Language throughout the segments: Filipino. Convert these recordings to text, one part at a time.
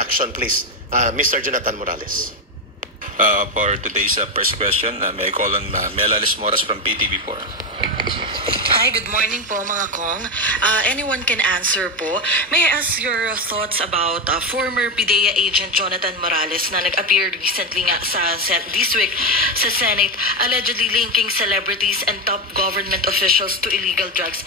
reaction, please. Mr. Jonathan Morales. For today's first question, may I call on Melales Moras from PTV4. Hi, good morning po mga Kong. Anyone can answer po. May I ask your thoughts about former PIDEA agent Jonathan Morales na nag-appear recently nga this week sa Senate, allegedly linking celebrities and top government officials to illegal drugs,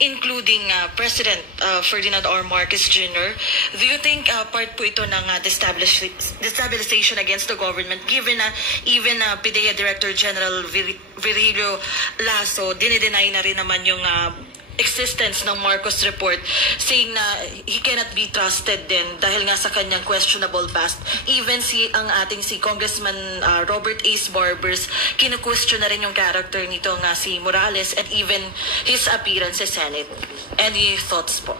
including President Ferdinand R. Marcos Jr. Do you think part po ito ng destabilization against the government, given na even PIDEA Director General Virgilio Lasso dinideny na rin naman yung existence ng Marcos report, saying na he cannot be trusted din dahil nga sa kanyang questionable past. Even ang ating Congressman Robert Ace Barbers, kinu-question na rin yung character nito nga si Morales and even his appearance sa Senate. Any thoughts po?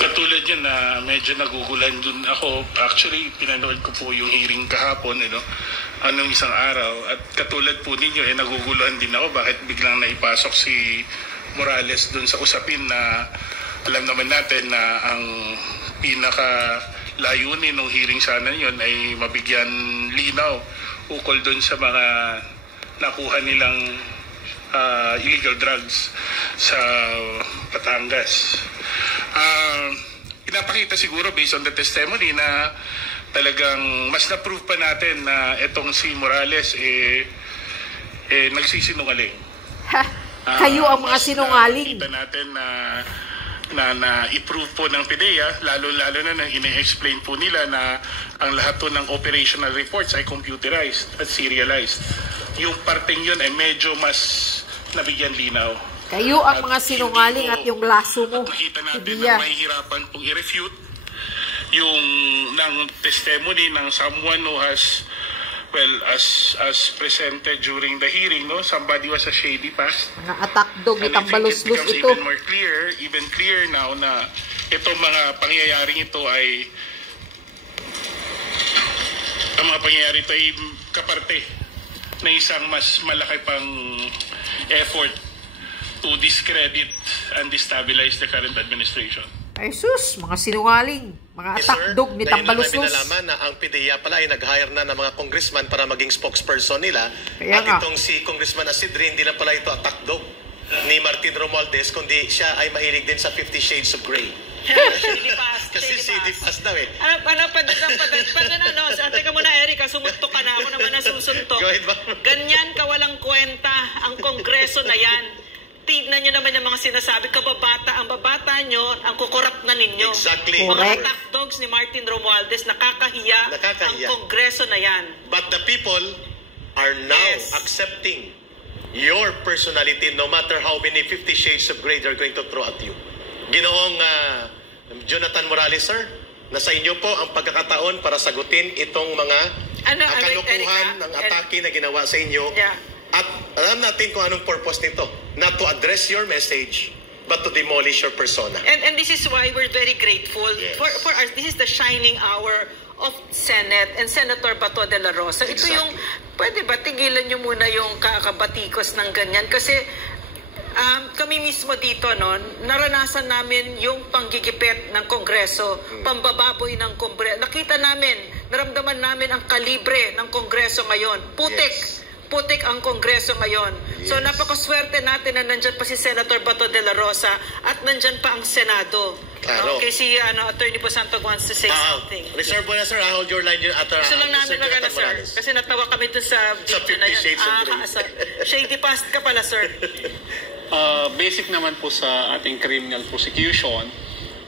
Katulad yan na medyo nagugulan dun ako. Actually, pinanood ko po yung hearing kahapon, anong isang araw. At katulad po ninyo, naguguluhan din ako bakit biglang naipasok si Morales dun sa usapin na alam naman natin na ang pinaka-layunin ng hearing sana yun ay mabigyan linaw ukol dun sa mga nakuha nilang illegal drugs sa Batangas. Pinapakita siguro based on the testimony na talagang mas na-prove pa natin na itong si Morales nagsisinungaling. Kayo ang mga sinungaling. Kita natin na i-prove po ng PIDEA, lalo-lalo na ine-explain po nila na ang lahat po ng operational reports ay computerized at serialized. Yung parteng yun ay medyo mas nabigyan linaw. Kayo ang mga sinungaling at yung laso mo. At nakita natin na mahihirapan pong i-refute yung ng testimony ng someone who has, well, as presented during the hearing, somebody was a shady past. Mga atakdog, itang balos-lus ito. Even clear now na itong mga pangyayaring ito ay kaparte na isang mas malaki pang effort to discredit and destabilize the current administration. Ay sus, mga sinungaling, mga atakdog ni tambalos-lus. Ngayon na pinalaman na ang PIDEA pala ay nag-hire na ng mga congressman para maging spokesperson nila. Kaya at itong si Congressman Asidre, hindi na pala ito atakdog ni Martin Romualdez, kundi siya ay mahilig din sa 50 Shades of Grey. Kasi CD pass daw Teka muna, Erica, sumuntok ka na. Ako naman nasusuntok. Ganyan kawalang kwenta ang kongreso na yan. Tignan nyo naman yung mga sinasabi, ang babata nyo, ang kukorap na ninyo. Exactly. Mga attack ni Martin Romualdez, nakakahiya ang kongreso na yan. But the people are now accepting your personality no matter how many 50 Shades of Grey they're going to throw at you. Ginoong Jonathan Morales, sir, nasa inyo po ang pagkakataon para sagutin itong mga kalukuhan ng atake na ginawa sa inyo. Yeah. At alam natin kung anong purpose nito. Not to address your message, but to demolish your persona. And this is why we're very grateful for us. This is the shining hour of Senate and Senator Bato de la Rosa. Ito yung, pwede ba tigilan nyo muna yung kakabatikos ng ganyan? Kasi kami mismo dito, naranasan namin yung panggigipit ng Kongreso, pambababoy ng Kongreso. Nakita namin, naramdaman namin ang kalibre ng Kongreso ngayon. Putik ang Kongreso ngayon. So napakaswerte natin na nandyan pa si Senator Bato de la Rosa at nandyan pa ang Senado. Claro. Okay, si Attorney Bosantog wants to say something. Reserve mo na, sir. Hold your line. Gusto lang namin magana, sir. Kasi natawa kami dun sa video na yan. Shady past ka pala, sir. Basic naman po sa ating criminal prosecution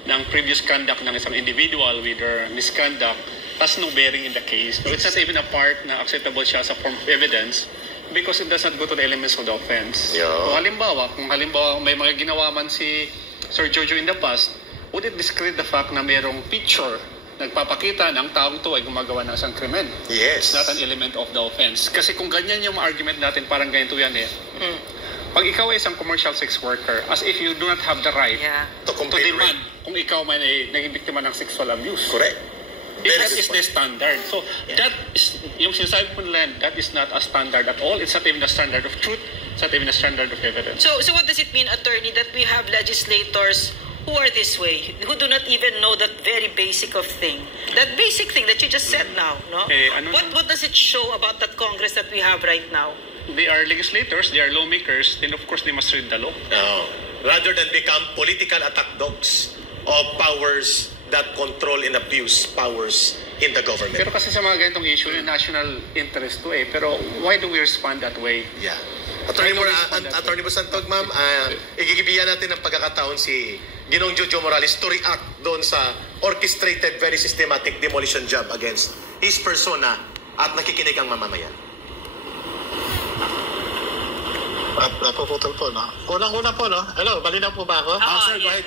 ng previous conduct ng isang individual with their misconduct has no bearing in the case. So it's not even a part na acceptable siya sa form of evidence because it does not go to the elements of the offense. So kung halimbawa may mga ginawa man si Sir Jojo in the past, would it discredit the fact na mayroong picture nagpapakita ng taong to ay gumagawa ng isang krimen? Yes. It's not an element of the offense. Kasi kung ganyan yung argument natin, parang ganito yan Pag ikaw ay isang commercial sex worker, as if you do not have the right to demand kung ikaw man ay naging biktima ng sexual abuse. Correct. That is the standard. So, that is, yung sinasabi po nila, that is not a standard at all. It's not even a standard of truth. It's not even a standard of evidence. So what does it mean, attorney, that we have legislators who are this way, who do not even know that very basic of thing. That basic thing that you just said now, no? What does it show about that Congress that we have right now? They are legislators, they are lawmakers, then of course they must read the law. Rather than become political attack dogs of powers that control and abuse powers in the government. Pero kasi sa mga ganitong issue, yung national interest to pero why do we respond that way? Yeah. Attorney Busantog, ma'am, igigibiyan natin ng pagkakataon si Ginoong Jojo Morales to react doon sa orchestrated, very systematic demolition job against his persona at nakikinig ang mamamayan. Napuputol po, no? Unang-una po, no? Hello, malinaw po ba ako? Sir, go ahead.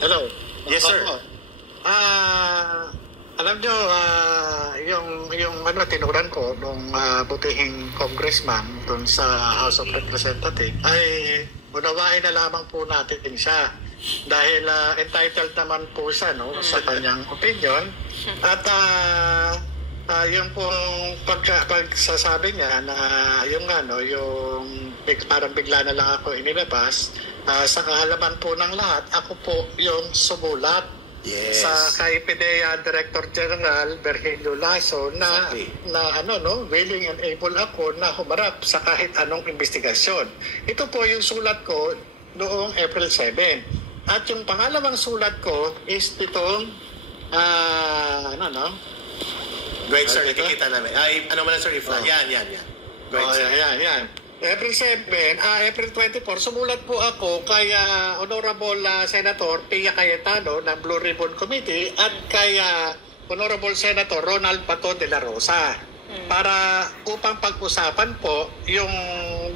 Hello. Yes, sir. Alam nyo, yung tinuran ko nung butihing congressman doon sa House of Representatives ay unawain na lamang po natin siya dahil entitled naman po siya sa kanyang opinion at yung pong pagsasabi niya na yung parang bigla na lang ako inilabas sa kaalaman po ng lahat, ako po yung sumulat sa kay PDEA Director General Virgilio Lasso na willing and able ako na humarap sa kahit anong investigasyon. Ito po yung sulat ko noong April 7. At yung pangalawang sulat ko is itong Great, sir. Nakikita namin. Ano man, sir? Yan. Great, sir. Yan. April 24, sumulat po ako kay Honorable Senator Pia Cayetano ng Blue Ribbon Committee at kay Honorable Senator Ronald Bato de la Rosa para upang pag-usapan po yung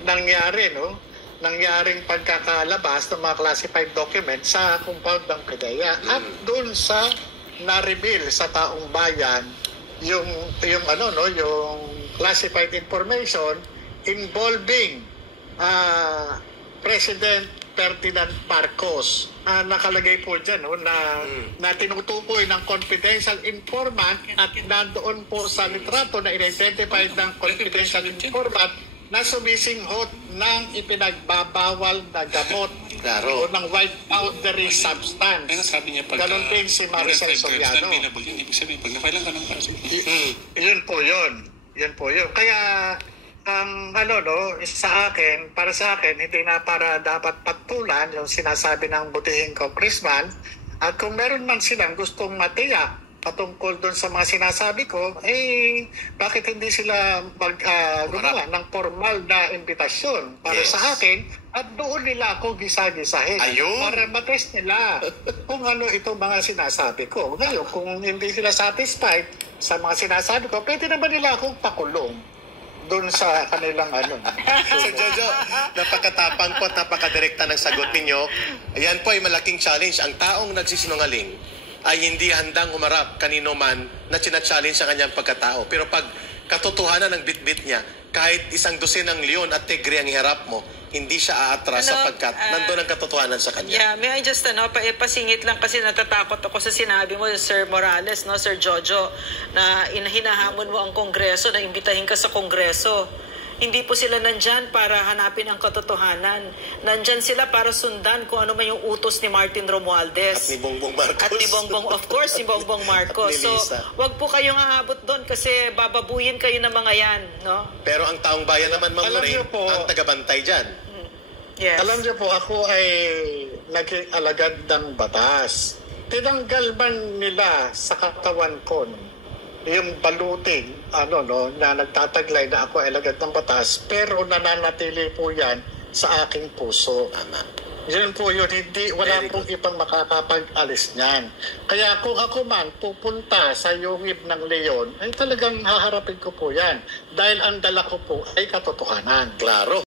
nangyaring pagkakalabas ng mga classified documents sa compound ng PDEA at doon sa na-reveal sa taong bayan yung classified information involving President Ferdinand Marcos. Nakalagay po dyan na tinutukoy ng confidential informant at nandoon po sa litrato na identified ng confidential informant na sumisinghot ng ipinagbabawal na gamot o ng white powdery substance. Ganon din si Maricel Soriano. Yun po yun. Kaya para sa akin, hindi na para dapat pagtulan yung sinasabi ng butihing congressman. At kung meron man silang gustong matiyak patungkol doon sa mga sinasabi ko, bakit hindi sila gumawa ng formal na imbitasyon para sa akin at doon nila ako gisa-gisahin para matest nila kung ano itong mga sinasabi ko. Ngayon, kung hindi sila satisfied sa mga sinasabi ko, pwede naman nila akong pakulong doon sa kanilang Sir Jojo, napakatapang po at napakadirekta ng sagot ninyo. Ayan po ay malaking challenge. Ang taong nagsisinungaling ay hindi handang umarap kanino man na china-challenge sa kanyang pagkatao. Pero pag katotohanan ng bit-bit niya, kahit isang dosenang leon at tigre ang iharap mo, hindi siya aatras sapagkat nandun ang katotohanan sa kanya. Yeah, may I just pasingit lang kasi natatakot ako sa sinabi mo, Sir Morales, Sir Jojo, na hinahamon mo ang Kongreso, na imbitahin ka sa Kongreso. Hindi po sila nandyan para hanapin ang katotohanan. Nandyan sila para sundan kung ano man yung utos ni Martin Romualdez. At ni Bongbong Marcos. At ni Bongbong, of course, ni Bongbong Marcos. So, wag po kayong aabot doon kasi bababuyin kayo ng mga yan, no? Pero ang taong bayan naman, Ma'am Lorraine, ang tagabantay dyan. Yes. Alam niyo po, ako ay naging alagad ng batas. Tinanggal man nila sa katawan ko yung baluting na nagtataglay na ako ay alagad ng batas, pero nananatili po yan sa aking puso. Yun po yun, wala pong ibang makakapag-alis niyan. Kaya kung ako man pupunta sa yungib ng leon, ay talagang haharapin ko po yan. Dahil ang dala ko po ay katotohanan. Klaro.